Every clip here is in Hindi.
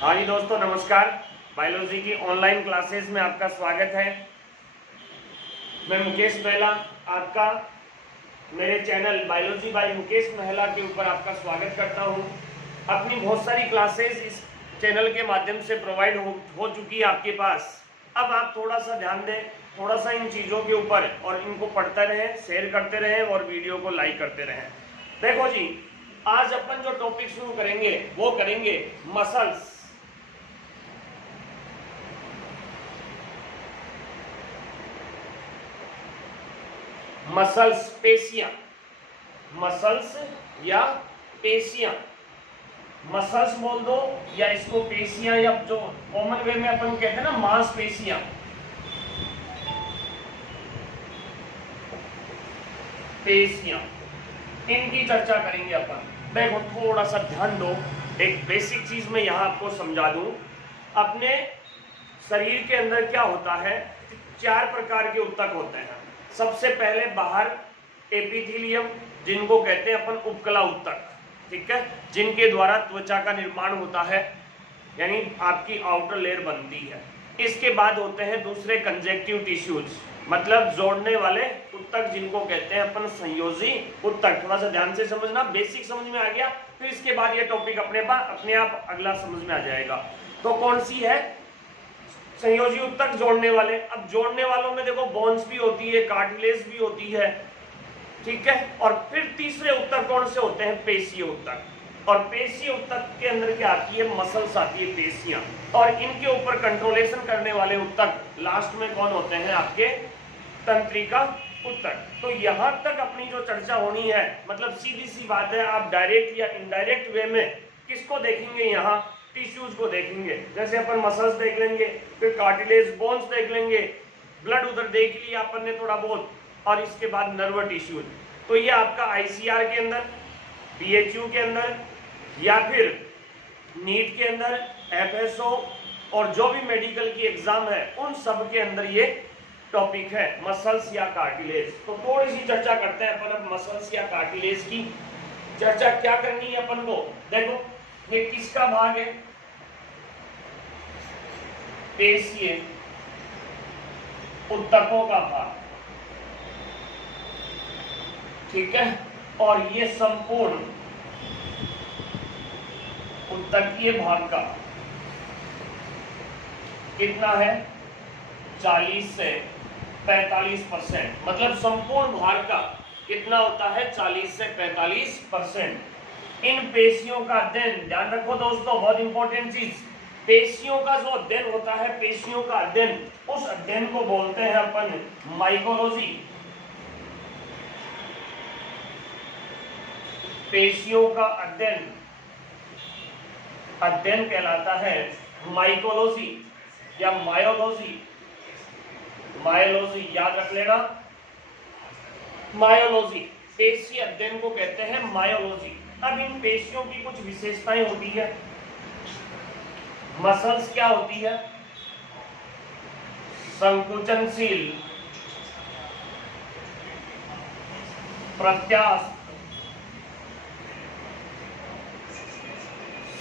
हाँ जी दोस्तों, नमस्कार। बायोलॉजी की ऑनलाइन क्लासेस में आपका स्वागत है। मैं मुकेश महिला आपका मेरे चैनल बायोलॉजी बाय मुकेश महिला के ऊपर आपका स्वागत करता हूँ। अपनी बहुत सारी क्लासेस इस चैनल के माध्यम से प्रोवाइड हो चुकी है आपके पास। अब आप थोड़ा सा ध्यान दें, थोड़ा सा इन चीज़ों के ऊपर, और इनको पढ़ते रहें, शेयर करते रहें और वीडियो को लाइक करते रहें। देखो जी, आज अपन जो टॉपिक शुरू करेंगे वो करेंगे मसल्स। मसल्स, पेशियां, मसल्स या पेशियां, मसल्स बोल दो या इसको पेशियां, या जो कॉमन वे में अपन कहते हैं ना मांसपेशियां। पेशियां, इनकी चर्चा करेंगे अपन। देखो थोड़ा सा ध्यान दो, एक बेसिक चीज मैं यहां आपको समझा दूं। अपने शरीर के अंदर क्या होता है, 4 प्रकार के ऊतक होते हैं। सबसे पहले बाहर एपिथेलियम, जिनको कहते हैं अपन उपकला ऊतक, ठीक है, जिनके द्वारा त्वचा का निर्माण होता है, यानी आपकी आउटर लेयर बनती है। इसके बाद होते हैं दूसरे कंजेक्टिव टिश्यूज, मतलब जोड़ने वाले ऊतक, जिनको कहते हैं अपन संयोजी ऊतक। थोड़ा सा ध्यान से समझना, बेसिक समझ में आ गया, फिर इसके बाद ये टॉपिक अपने आप अगला समझ में आ जाएगा। तो कौन सी है? संयोजी ऊतक, जोड़ने वाले। अब जोड़ने वालों में देखो बोन्स भी होती है, कार्टिलेज भी होती है, ठीक है। और फिर तीसरे ऊतक कौन से होते हैं? पेशीय ऊतक। और पेशीय ऊतक के अंदर क्या आती है? मसल्स आती है, पेशियां। और इनके ऊपर कंट्रोलेशन करने वाले ऊतक लास्ट में कौन होते हैं? आपके तंत्रिका ऊतक। तो यहां तक अपनी जो चर्चा होनी है, मतलब सीधी सी बात है, आप डायरेक्ट या इनडायरेक्ट वे में किसको देखेंगे? यहाँ टिश्यूज को देखेंगे। जैसे अपन मसल्स देख लेंगे, फिर कार्टिलेज, बोन्स देख लेंगे, ब्लड उधर देख लिया अपन ने थोड़ा बहुत, और इसके बाद नर्व टिश्यूज। तो ये आपका आईसीआर के अंदर, बीएचयू के अंदर, या फिर नीट के अंदर, एफएसओ और जो भी मेडिकल की एग्जाम है उन सब के अंदर ये टॉपिक है, मसल्स या कार्टिलेज। तो थोड़ी सी चर्चा करते हैं अपन अब मसल्स या कार्टिलेज की। चर्चा क्या करनी है अपन को? देखो ये किसका भाग है? पेशीय ऊतकों का भाग, ठीक है। और ये संपूर्ण ऊतकीय भाग का कितना है? 40 से 45%। मतलब संपूर्ण भार का कितना होता है? 40 से 45%। इन पेशियों का अध्ययन, ध्यान रखो दोस्तों, बहुत इंपॉर्टेंट चीज, पेशियों का जो अध्ययन होता है, पेशियों का अध्ययन, उस अध्ययन को बोलते हैं अपन माइकोलॉजी। पेशियों का अध्ययन कहलाता है माइकोलॉजी या मायोलॉजी। मायोलॉजी याद रख लेना, मायोलॉजी, पेशीय अध्ययन को कहते हैं मायोलॉजी। अब इन पेशियों की कुछ विशेषताएं होती है। मसल्स क्या होती है? संकुचनशील, प्रत्यास्थ,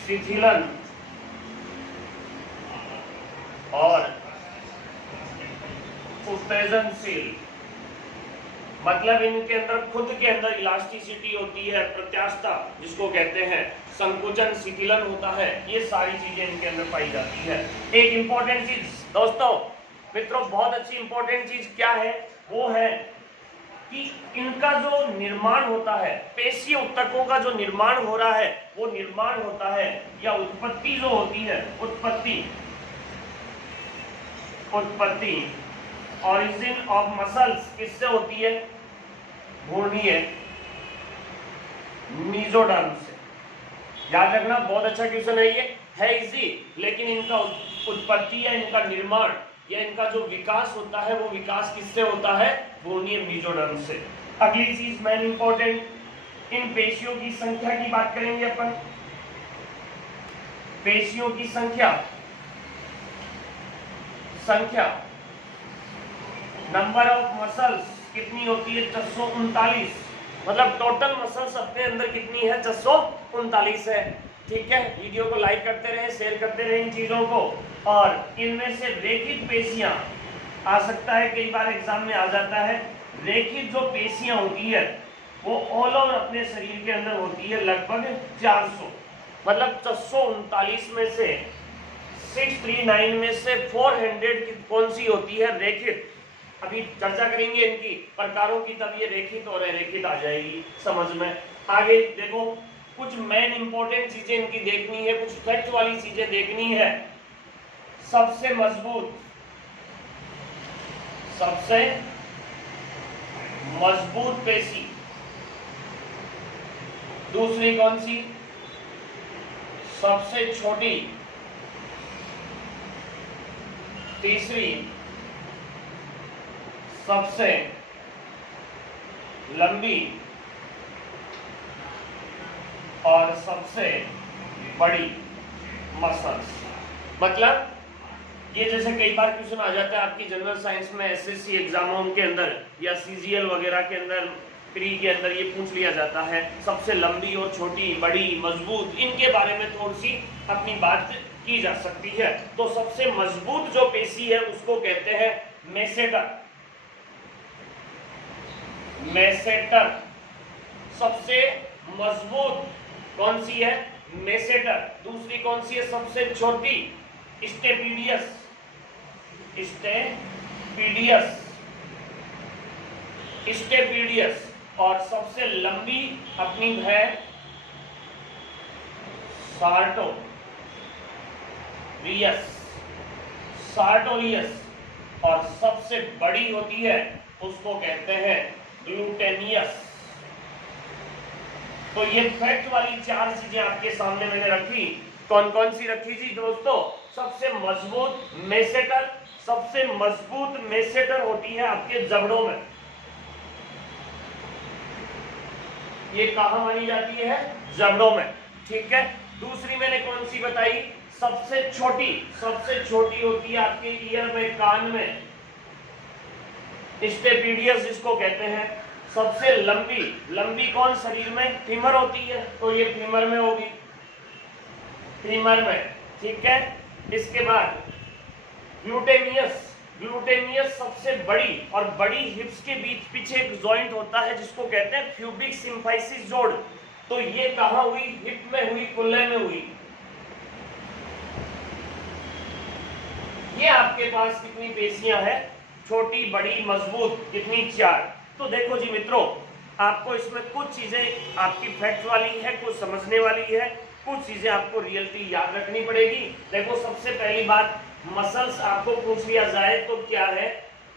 शिथिलन और उत्तेजनशील। मतलब इनके अंदर खुद के अंदर इलास्टिसिटी होती है, प्रत्यास्थता जिसको कहते हैं, संकुचन, शिथिलन होता है, ये सारी चीजें इनके अंदर पाई जाती है। एक इंपॉर्टेंट चीज दोस्तों, मित्रों, बहुत अच्छी इंपॉर्टेंट चीज क्या है? वो है कि इनका जो निर्माण होता है, पेशीय ऊतकों का जो निर्माण हो रहा है, वो निर्माण होता है या उत्पत्ति जो होती है, उत्पत्ति ऑरिजिन ऑफ मसल्स किससे होती है? भ्रूणीय मीजोडर्म से। याद रखना, बहुत अच्छा क्वेश्चन है ये, है इजी, लेकिन इनका उत्पत्ति या इनका निर्माण या इनका जो विकास होता है, वो विकास किससे होता है? भ्रूणीय मीजोडर्म से। अगली चीज मेन इंपॉर्टेंट, इन पेशियों की संख्या की बात करेंगे अपन। पेशियों की संख्या नंबर ऑफ मसल्स कितनी होती है? 639। मतलब टोटल मसल्स अपने अंदर कितनी है? 639 है। ठीक है, वीडियो को लाइक करते रहें, शेयर करते रहें इन चीजों को। और इनमें से रेखित पेशियां आ सकता है, कई बार एग्जाम में आ जाता है। रेखित जो पेशियां होती है वो ऑल ओवर अपने शरीर के अंदर होती है लगभग 400, मतलब 639 में से 639 में से 400 की कौन सी होती है? रेखित। अभी चर्चा करेंगे इनकी प्रकारों की, तब ये रेखित और अरेखित आ जाएगी समझ में। आगे देखो, कुछ मेन इंपॉर्टेंट चीजें इनकी देखनी है, कुछ फैक्ट वाली चीजें देखनी है। सबसे मजबूत पेशी, दूसरी कौन सी? सबसे छोटी, तीसरी सबसे लंबी, और सबसे बड़ी मसल्स। मतलब ये जैसे कई बार क्वेश्चन आ जाता है आपकी जनरल साइंस में, एसएससी एग्जामों के अंदर या सीजीएल वगैरह के अंदर, प्री के अंदर ये पूछ लिया जाता है सबसे लंबी और छोटी, बड़ी, मजबूत, इनके बारे में थोड़ी सी अपनी बात की जा सकती है। तो सबसे मजबूत जो पेशी है उसको कहते हैं मेसेटर। मेसेटर सबसे मजबूत कौन सी है? मेसेटर। दूसरी कौन सी है सबसे छोटी? स्टेपीडियस। स्टेपीडियस। और सबसे लंबी अपनी है सार्टोरियस। और सबसे बड़ी होती है उसको कहते हैं ग्लूटेनियस। तो ये फैक्ट वाली 4 चीजें आपके सामने मैंने रखी। कौन कौन सी रखी थी दोस्तों? सबसे मजबूत मेसेटर, सबसे मजबूत मेसेटर होती है आपके जबड़ों में। ये कहां मानी जाती है? जबड़ों में, ठीक है। दूसरी मैंने कौन सी बताई? सबसे छोटी होती है आपके ईयर में, कान में, स्टेपीडियस जिसको कहते हैं। सबसे लंबी कौन शरीर में? फीमर होती है, तो ये फीमर में होगी, फीमर में, ठीक है। इसके बाद ग्लूटेनियस सबसे बड़ी, और बड़ी हिप्स के बीच पीछे एक जॉइंट होता है जिसको कहते हैं प्यूबिक सिम्फाइसिस जोड़। तो ये कहां हुई? हिप में हुई, कुल्ले में हुई। ये आपके पास कितनी पेशियां हैं? छोटी, बड़ी, मजबूत, कितनी? 4। तो देखो जी मित्रों, आपको इसमें कुछ चीजें आपकी फैक्ट वाली है, कुछ समझने वाली है, कुछ चीजें आपको रियलिटी याद रखनी पड़ेगी। देखो, सबसे पहली बात, मसल्स आपको पूछ लिया जाए तो क्या है?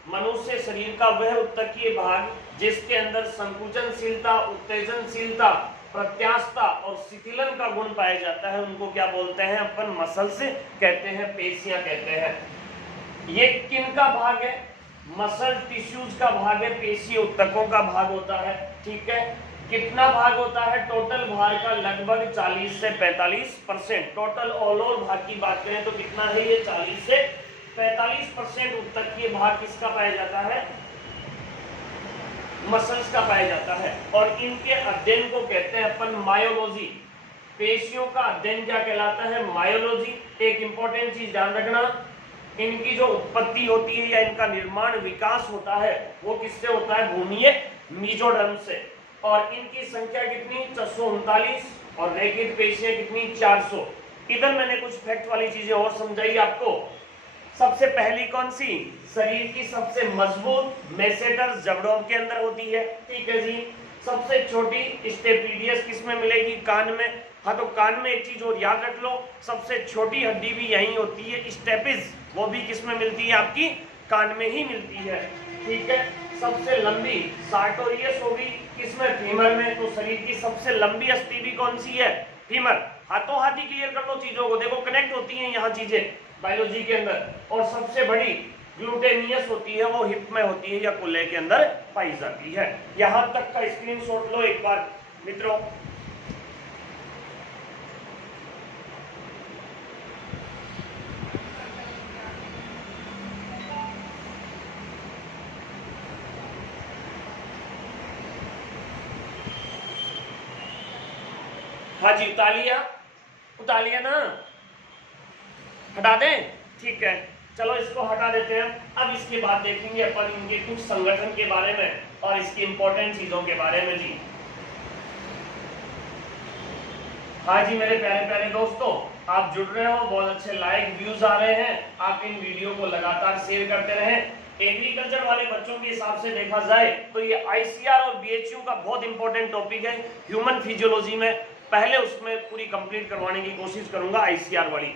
मनुष्य शरीर का वह उत्तकीय भाग जिसके अंदर संकुचनशीलता, उत्तेजनशीलता, प्रत्यास्थता और शिथिलन का गुण पाया जाता है, उनको क्या बोलते हैं? अपन मसल्स कहते हैं, पेशियां कहते हैं। ये किन का भाग है? मसल टिश्यूज का भाग है, पेशी उत्तकों का भाग होता है, ठीक है। कितना भाग होता है? टोटल भार का लगभग 40 से 45%। टोटल ऑल ओवर भाग की बात करें तो कितना है ये? 40 से 45% उत्तकीय भाग किसका पाया जाता है? मसल्स का पाया जाता है। और इनके अध्ययन को कहते हैं अपन मायोलॉजी। पेशियों का अध्ययन क्या कहलाता है? मायोलॉजी। एक इंपॉर्टेंट चीज ध्यान रखना, इनकी जो उत्पत्ति होती है या इनका निर्माण, विकास होता है, वो किससे होता है? भूमीय मेसोडर्म से। और इनकी संख्या कितनी? 639। और रेखित पेशियां कितनी? 400। इधर मैंने कुछ फैक्ट वाली चीजें और समझाई आपको। सबसे पहली कौन सी? शरीर की सबसे मजबूत मेसेटर जबड़ों के अंदर होती है, ठीक है जी। सबसे छोटी स्टेपीडियस किसमें मिलेगी? कान में। हाँ, तो कान में एक चीज और याद रख लो, सबसे छोटी हड्डी भी यही होती है, स्टेपिस, वो भी किसमें मिलती है? आपकी कान में ही मिलती है, ठीक है। सबसे लंबी सार्टोरियस होगी किसमें? फीमर में। तो शरीर की सबसे लंबी अस्थि भी कौन सी है? फीमर। हाथों हाथ ही क्लियर कर लो चीजों को, देखो कनेक्ट होती हैं यहाँ चीजें बायोलॉजी के अंदर। और सबसे बड़ी ग्लूटेनियस होती है, वो हिप में होती है या कुल्ले के अंदर पाई जाती है। यहां तक का स्क्रीनशॉट लो एक बार मित्रों। हाँ जी, तालियां। डालिए ना, हटा दें, ठीक है, चलो इसको हटा देते हैं। अब इसके बाद देखेंगे अपन इनके कुछ संगठन के बारे में और इसकी इंपॉर्टेंट चीजों के बारे में जी। हाँ जी मेरे प्यारे प्यारे दोस्तों, आप जुड़ रहे हो, बहुत अच्छे लाइक व्यूज आ रहे हैं, आप इन वीडियो को लगातार शेयर करते रहें। एग्रीकल्चर वाले बच्चों के हिसाब से देखा जाए तो ये आईसीआर और बीएचयू का बहुत इंपॉर्टेंट टॉपिक है ह्यूमन फिजियोलॉजी में। पहले उसमें पूरी कंप्लीट करवाने की कोशिश करूंगा आईसीआर वाली,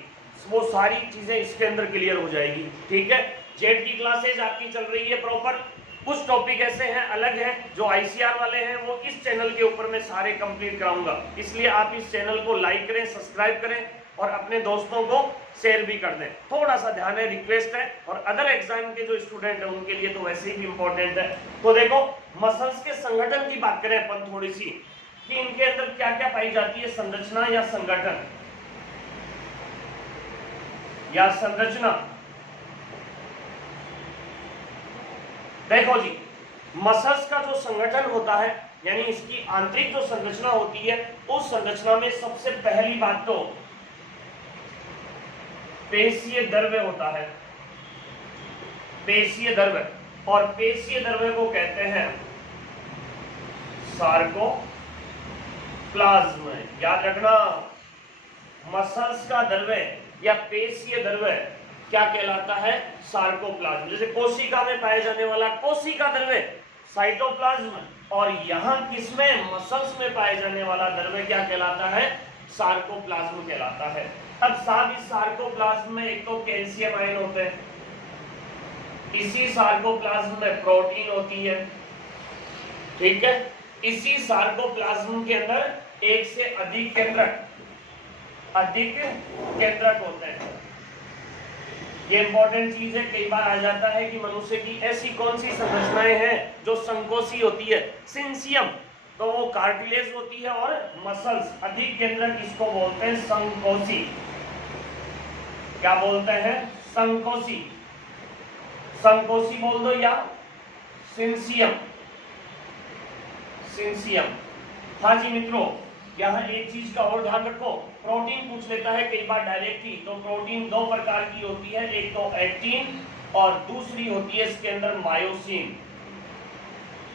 वो सारी चीजें इसके अंदर क्लियर हो जाएगी, ठीक है। जेड की क्लासेज आपकी चल रही है प्रॉपर, कुछ टॉपिक ऐसे हैं अलग हैं जो आईसीआर वाले हैं, वो इस चैनल के ऊपर मैं सारे कंप्लीट कराऊंगा। इसलिए आप इस चैनल को लाइक करें, सब्सक्राइब करें और अपने दोस्तों को शेयर भी कर दें। थोड़ा सा ध्यान है, रिक्वेस्ट है, और अदर एग्जाम के जो स्टूडेंट है उनके लिए तो वैसे ही भी इंपॉर्टेंट है। तो देखो मसल्स के संगठन की बात करें अपन थोड़ी सी, कि इनके अंदर क्या क्या पाई जाती है, संरचना या संगठन या संरचना। देखो जी, मसल्स का जो संगठन होता है यानी इसकी आंतरिक जो संरचना होती है, उस संरचना में सबसे पहली बात तो पेशीय द्रव्य होता है, पेशीय द्रव्य, और पेशीय द्रव्य को कहते हैं सार्कोप्लाज्म। याद रखना, मसल्स का द्रव्य या पेशीय द्रव्य क्या कहलाता है, सार्कोप्लाज्म। जैसे कोशिका में पाए जाने वाला कोशिका द्रव्य साइटोप्लाज्म, और यहाँ किसमें, मसल्स में पाए जाने वाला द्रव्य क्या कहलाता है, सार्कोप्लाज्म कहलाता है। अब साथ ही सार्कोप्लाज्म में एक तो कैल्शियम आयन होते हैं, इसी सार्कोप्लाज्म में प्रोटीन होती है, ठीक है। इसी सार्कोप्लाज्म के अंदर एक से अधिक केंद्रक होते हैं। ये इंपॉर्टेंट चीज है, कई बार आ जाता है कि मनुष्य की ऐसी कौन सी संरचनाएं हैं जो संकोची होती है, सिंसियम, तो वो कार्टिलेज होती है, और मसल्स अधिक केंद्रक इसको बोलते हैं संकोची। क्या बोलते हैं, संकोची, संकोची बोल दो या सिंसियम, सिंसियम। हाँ जी मित्रों, यहाँ एक चीज का और ध्यान रखो, प्रोटीन पूछ लेता है कई बार डायरेक्ट ही, तो प्रोटीन दो प्रकार की होती है, एक तो एक्टिन और दूसरी होती है इसके अंदर मायोसिन।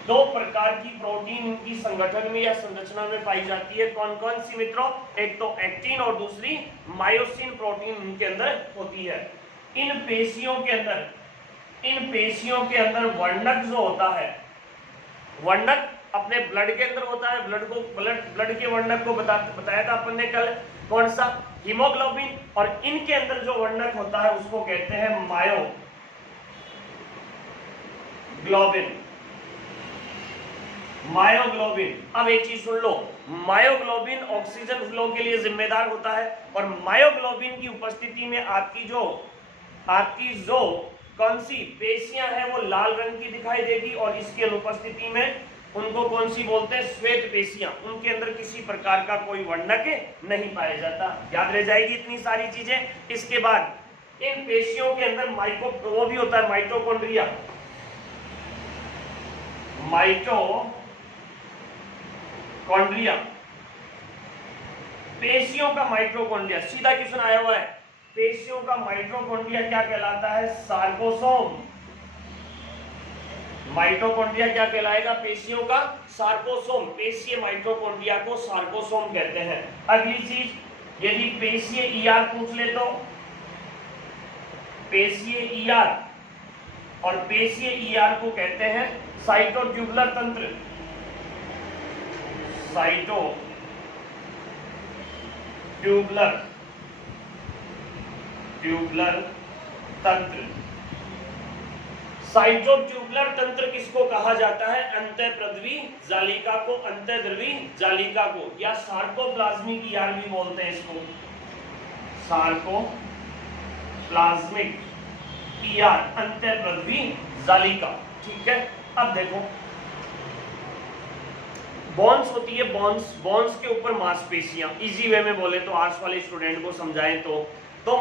दो प्रकार की प्रोटीन इनकी संगठन में या संरचना में पाई जाती है। कौन कौन सी मित्रों, एक तो एक्टिन और दूसरी मायोसिन प्रोटीन इनके अंदर होती है। इन पेशियों के अंदर वर्णक जो होता है, वर्णक अपने ब्लड के अंदर होता है, ब्लड के वर्णक को बताया था अपन ने कल, कौन सा, हीमोग्लोबिन, और इनके अंदर जो वर्णक होता है उसको कहते हैं मायोग्लोबिन। अब एक चीज सुन लो, मायोग्लोबिन ऑक्सीजन फ्लो के लिए जिम्मेदार होता है, और मायोग्लोबिन की उपस्थिति में आपकी जो कौन सी पेशियां हैं वो लाल रंग की दिखाई देगी, और इसके अनुपस्थिति में उनको कौन सी बोलते हैं, श्वेत पेशियां। उनके अंदर किसी प्रकार का कोई वर्णक नहीं पाया जाता। याद रह जाएगी इतनी सारी चीजें। इसके बाद इन पेशियों के अंदर वो भी होता है माइटोकॉन्ड्रिया। पेशियों का माइटोकॉन्ड्रिया, सीधा क्वेश्चन आया हुआ है, पेशियों का माइटोकॉन्ड्रिया क्या कहलाता है, सार्कोसोम। माइटोकॉन्ड्रिया क्या कहलाएगा, पेशियों का सार्कोसोम। पेशीय माइटोकॉन्ड्रिया को सार्कोसोम कहते हैं। अगली चीज, यदि पेशीय ईआर पूछ ले तो पेशीय ईआर, और पेशीय ईआर को कहते हैं साइटोट्यूबुलर तंत्र, ट्यूबुलर तंत्र। साइटोट्यूबुलर तंत्र किसको कहा जाता है, अंतःप्रद्वी जालिका को, अंतःद्रवी जालिका को, या सार्कोप्लाज्मिक ईआर भी बोलते हैं इसको, सार्कोप्लाज्मिक ईआर, अंतःप्रद्वी जालिका, ठीक है। अब देखो बॉन्स होती है, बॉन्स के ऊपर मांसपेशियां, इजी वे में बोले तो आर्ट्स वाले स्टूडेंट को समझाएं तो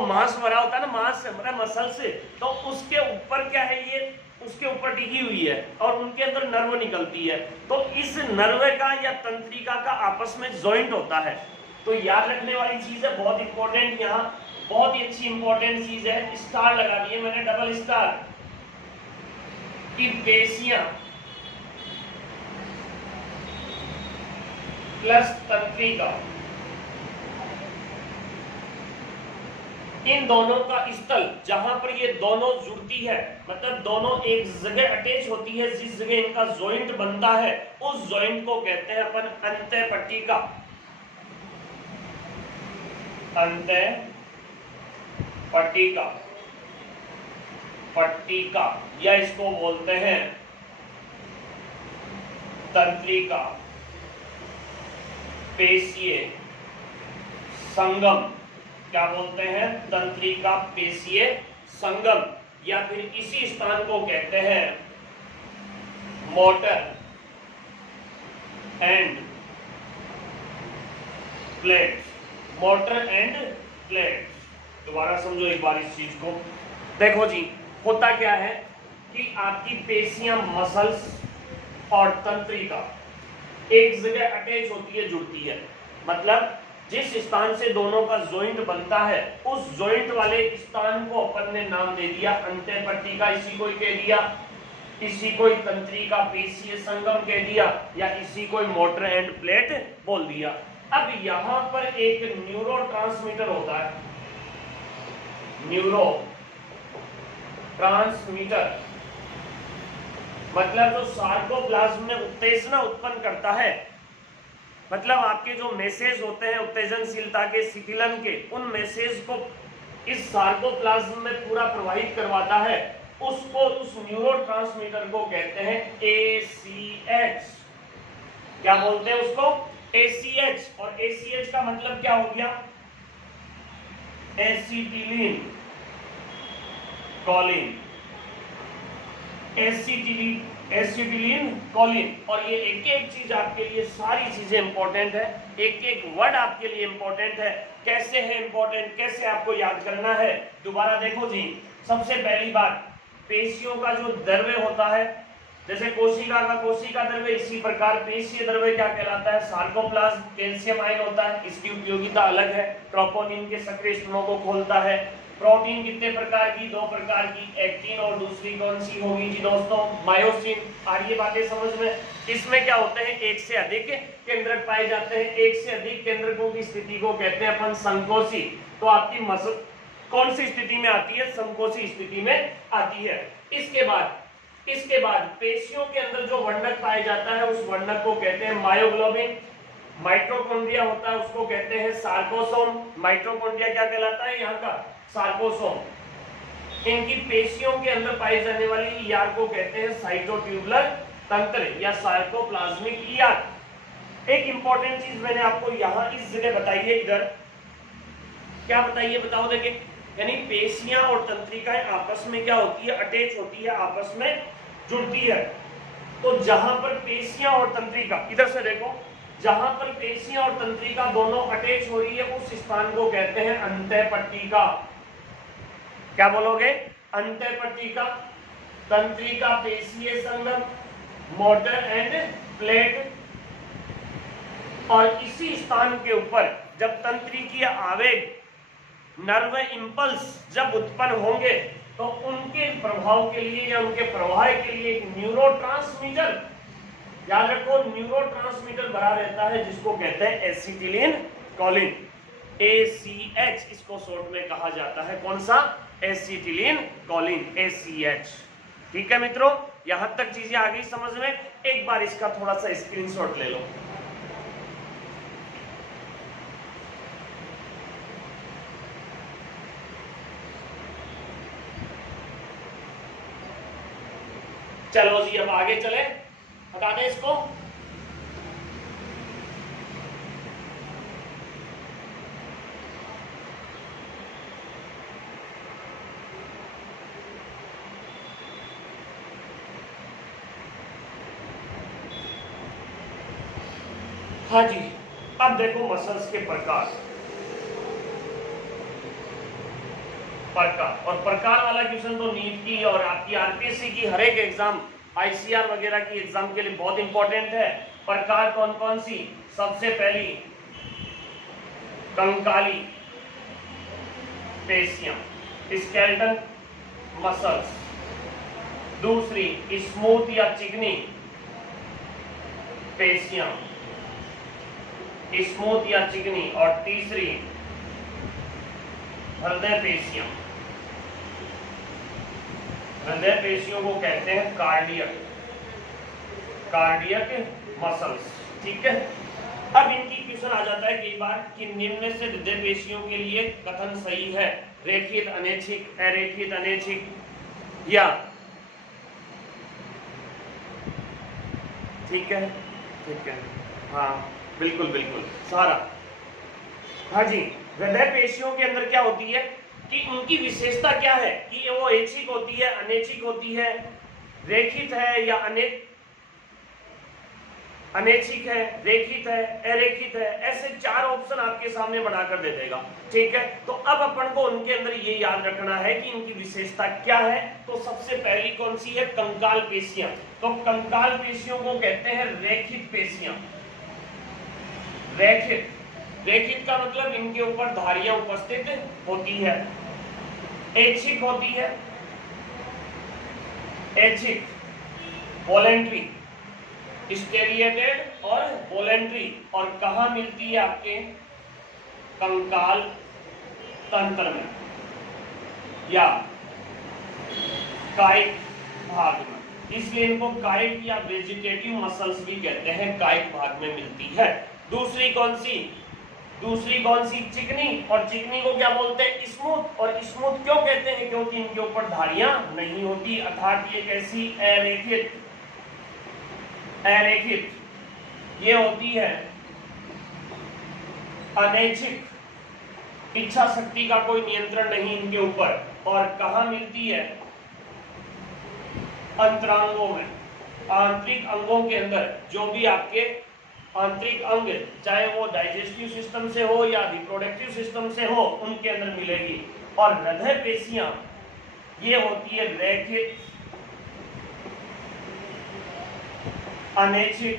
मांस भरा होता है ना, मांस से भरा मसल से, तो उसके ऊपर क्या है, ये उसके ऊपर टिकी हुई है और उनके अंदर नर्व निकलती है। तो इस नर्व का या तंत्रिका का आपस में जॉइंट होता है, तो याद रखने वाली चीज है, बहुत इंपॉर्टेंट, यहाँ बहुत ही अच्छी इंपॉर्टेंट चीज है, स्टार लगा दिए मैंने, डबल स्टार, की पेशियां प्लस तंत्रिका, इन दोनों का स्थल जहां पर ये दोनों जुड़ती है, मतलब दोनों एक जगह अटैच होती है, जिस जगह इनका जॉइंट बनता है उस जॉइंट को कहते हैं अपन अंतः पट्टिका, अंतः पट्टिका, पट्टिका, या इसको बोलते हैं तंत्रिका पेशीय संगम। क्या बोलते हैं? तंत्रिका पेशीय संगम, या फिर इसी स्थान को कहते हैं motor and plates, motor and plates. दोबारा समझो एक बार इस चीज को। देखो जी, होता क्या है कि आपकी पेशियां, मसल्स और तंत्रिका एक जगह अटैच होती है, जुड़ती है, मतलब जिस स्थान से दोनों का जॉइंट बनता है उस जॉइंट वाले स्थान को अपन ने नाम दे दिया अंतः पट्टिका, इसी को कह दिया, इसी को तंत्रिका पेशीय संगम कह दिया, या इसी को मोटर एंड प्लेट बोल दिया। अब यहां पर एक न्यूरोट्रांसमीटर होता है, न्यूरो ट्रांसमीटर, मतलब जो सार्कोप्लाज्म में उत्तेजना उत्पन्न करता है, मतलब आपके जो मैसेज होते हैं उत्तेजनशीलता के, शिथिलन के, उन मैसेज को इस सार्कोप्लाज्म में पूरा प्रवाहित करवाता है, उसको, उस न्यूरोट्रांसमीटर को कहते हैं ACH। क्या बोलते हैं उसको? ACH। और ACH का मतलब क्या हो गया? Acetylcholine, acetylcholine. और ये एक एक चीज आपके लिए, सारी चीजें इंपॉर्टेंट है, एक एक वर्ड आपके लिए इंपॉर्टेंट है। कैसे है इंपॉर्टेंट, कैसे आपको याद करना है? दोबारा देखो जी, सबसे पहली बात, पेशियों का जो द्रव्य होता है, जैसे कोशिका का कोशिका द्रव्य, इसी प्रकार पेशीय द्रव्य क्या कहलाता है? सार्कोप्लाज्म। कैल्शियम आयन होता है, इसकी उपयोगिता अलग है, ट्रोपोनिन के सक्रिय स्तंभों को खोलता है। प्रोटीन कितने प्रकार की? 2 प्रकार की, एक्टिन और दूसरी कौन सी होगी जी दोस्तों? मायोसिन। आ रही है बातें समझ में? इसमें क्या होते हैं? एक से अधिक केंद्रक पाए जाते हैं, एक से अधिक केंद्रकों की स्थिति को कहते हैं अपन संकोची। तो आपकी मसल कौन सी स्थिति में आती है? संकोची स्थिति में आती है। इसके बाद पेशियों के अंदर जो वर्णक पाया जाता है उस वर्णक को कहते हैं मायोग्लोबिन। माइटोकॉन्ड्रिया होता है उसको कहते हैं सार्कोसोम। माइटोकॉन्ड्रिया क्या कहलाता है? यहाँ का सार्कोसोम। इनकी पेशियों के अंदर पाई जाने वाली ईआर को कहते हैं साइटोट्यूबुलर तंत्र या सार्कोप्लाज्मिक ईआर। एक इंपॉर्टेंट चीज मैंने आपको यहाँ इस जगह बताई है, इधर क्या बताइए, बताओ देखें। यानी पेशियां और तंत्रिकाएं आपस में क्या होती है? अटैच होती है, आपस में जुड़ती है। तो जहां पर पेशियां और तंत्रिका, इधर से देखो, जहां पर पेशियां और तंत्रिका दोनों अटैच हो रही है उस स्थान को कहते हैं अंतः पट्टिका। क्या बोलोगे? अंतः पट्टिका, तंत्रिका पेशीय संगम, मोटर एंड प्लेट। और इसी स्थान के ऊपर जब तंत्रिकीय आवेग, नर्व इंपल्स जब उत्पन्न होंगे तो उनके प्रभाव के लिए या उनके प्रवाह के लिए एक न्यूरोट्रांसमीटर, याद रखो, न्यूरोट्रांसमीटर बना रहता है जिसको कहते हैं एसिटिलीन कोलिन, ACH। इसको शॉर्ट में कहा जाता है कौन सा? Acetylcholine, ACH। ठीक है मित्रों, यहां तक चीजें आ गई समझ में? एक बार इसका थोड़ा सा स्क्रीनशॉट ले लो। चलो जी, अब आगे चले, हटा दें इसको। हाँ जी, अब देखो मसल्स के प्रकार। और प्रकार वाला क्वेश्चन तो नीट की और आपकी आरपीएससी की हर एक एग्जाम, आईसीआर वगैरह की एग्जाम के लिए बहुत इंपॉर्टेंट है। प्रकार कौन कौन सी? सबसे पहली कंकाली पेशियां, स्केलेटल मसल्स। दूसरी स्मूथ या चिकनी पेशियां, स्मूथ या चिकनी। और तीसरी हृदय पेशियां। हृदय पेशियों को कहते हैं कार्डियक मसल्स। ठीक है। अब इनकी क्वेश्चन आ जाता है कई बार कि निम्न से हृदय पेशियों के लिए कथन सही है, रेखित अनैच्छिक, अरेखित अनैच्छिक, या ठीक है हाँ बिल्कुल बिल्कुल सारा। हाँ जी, हृदय पेशियों के अंदर क्या होती है कि उनकी विशेषता क्या है कि वो ऐच्छिक होती है, अनैच्छिक होती है, रेखित है या अनैच्छिक है, रेखित है, अरेखित है। ऐसे 4 ऑप्शन आपके सामने बनाकर दे देगा। ठीक है। तो अब अपन को उनके अंदर ये याद रखना है कि इनकी विशेषता क्या है। तो सबसे पहली कौन सी है? कंकाल पेशियां। तो कंकाल पेशियों को कहते हैं रेखित पेशियां। रेखित का मतलब इनके ऊपर धारियां उपस्थित होती है। ऐच्छिक होती है, ऐच्छिक, वॉलेंट्री, स्टेरिएटेड और वॉलेंट्री। और कहां मिलती है? आपके कंकाल तंत्र में या कायिक भाग में, इसलिए इनको कायिक या वेजिटेटिव मसल्स भी कहते हैं, कायिक भाग में मिलती है। दूसरी कौन सी? चिकनी। और चिकनी को क्या बोलते हैं? स्मूथ। और स्मूथ क्यों कहते हैं? क्योंकि इनके ऊपर धारियां नहीं होती, अर्थात ये कैसी? अरेखित। ये होती है अनैच्छिक, इच्छा शक्ति का कोई नियंत्रण नहीं इनके ऊपर। और कहां मिलती है? अंतरांगों में, आंतरिक अंगों के अंदर। जो भी आपके आंतरिक अंग, चाहे वो डाइजेस्टिव सिस्टम से हो या रिप्रोडक्टिव सिस्टम से हो, उनके अंदर मिलेगी। और हृदय पेशियां ये होती है रेखित, अनैच्छिक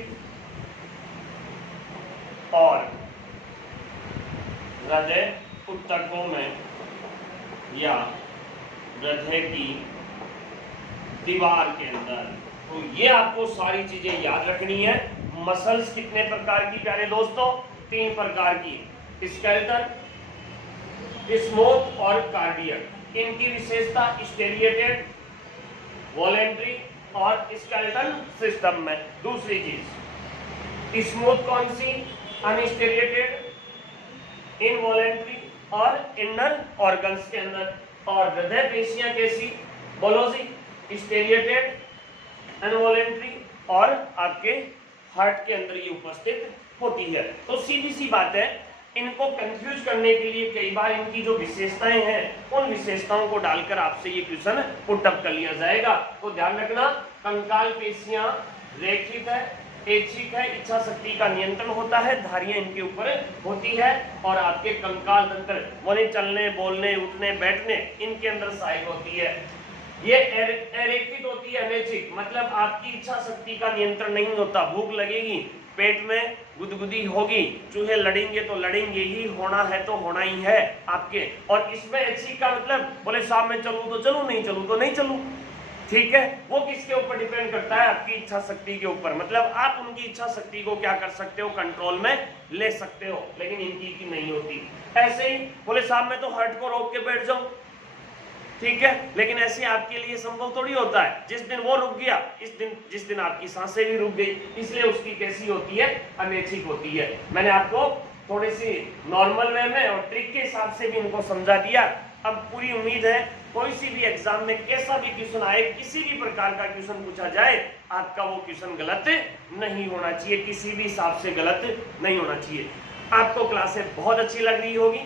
और हृदय ऊतकों में या हृदय की दीवार के अंदर। तो ये आपको सारी चीजें याद रखनी है। मसल्स कितने प्रकार की प्यारे दोस्तों? 3 प्रकार की, स्केलेटल, स्मूथ और कार्डियक। इनकी विशेषता स्टेरिएटेड, वॉलेंट्री और स्केलेटल सिस्टम में। दूसरी चीज स्मूथ कौन सी? अनस्टेरिएटेड, इनवॉलेंट्री और इनर ऑर्गन्स के अंदर। और हृदय पेशियां कैसी? बोलो जी, स्टेरिएटेड, इनवॉलेंट्री और आपके हार्ट के अंदर ये उपस्थित होती है। तो सीधी सी बात है, इनको कंफ्यूज करने के लिए कई बार इनकी जो विशेषताएं हैं उन विशेषताओं को डालकर आपसे ये क्वेश्चन पुटअप कर लिया जाएगा। तो ध्यान रखना, कंकाल पेशियां रेखित है, ऐच्छिक है, इच्छा शक्ति का नियंत्रण होता है, धारियां इनके ऊपर होती है। और आपके कंकाल तंत्र माने चलने, बोलने, उठने, बैठने, इनके अंदर सहायक होती है। ये अरेखित होती है, अनैच्छिक, मतलब आपकी इच्छा शक्ति का नियंत्रण नहीं होता। भूख लगेगी, पेट में गुदगुदी होगी, चूहे लड़ेंगे तो लड़ेंगे ही, होना है तो होना ही है आपके। और इसमें ऐच्छिक का मतलब बोले शाम में चलूं तो चलूं, नहीं चलूं तो नहीं चलूं। ठीक है। वो किसके ऊपर डिपेंड करता है? आपकी इच्छा शक्ति के ऊपर। मतलब आप उनकी इच्छा शक्ति को क्या कर सकते हो? कंट्रोल में ले सकते हो, लेकिन इनकी की नहीं होती। ऐसे ही बोले शाम में तो हार्ट को रोक के बैठ जाओ, ठीक है, लेकिन ऐसे आपके लिए संभव थोड़ी होता है। जिस दिन वो रुक गया, जिस दिन आपकी सांसें भी रुक गई, इसलिए उसकी कैसी होती है? अनैच्छिक होती है। मैंने आपको थोड़ी सी नॉर्मल वे में और ट्रिक के हिसाब से भी इनको समझा दिया। अब पूरी उम्मीद है कोई सी भी एग्जाम में कैसा भी क्वेश्चन आए, किसी भी प्रकार का क्वेश्चन पूछा जाए, आपका वो क्वेश्चन गलत नहीं होना चाहिए, किसी भी हिसाब से गलत नहीं होना चाहिए। आपको क्लासें बहुत अच्छी लग रही होगी,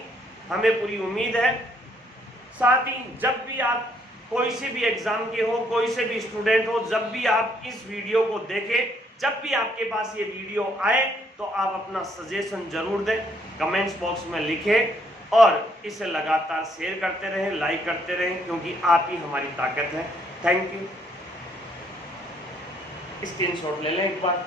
हमें पूरी उम्मीद है। साथ ही जब भी आप कोई से भी एग्जाम के हो, कोई से भी स्टूडेंट हो, जब भी आप इस वीडियो को देखें, जब भी आपके पास ये वीडियो आए, तो आप अपना सजेशन जरूर दें, कमेंट्स बॉक्स में लिखें और इसे लगातार शेयर करते रहें, लाइक करते रहें, क्योंकि आप ही हमारी ताकत है। Thank you. स्क्रीनशॉट ले लें एक बार।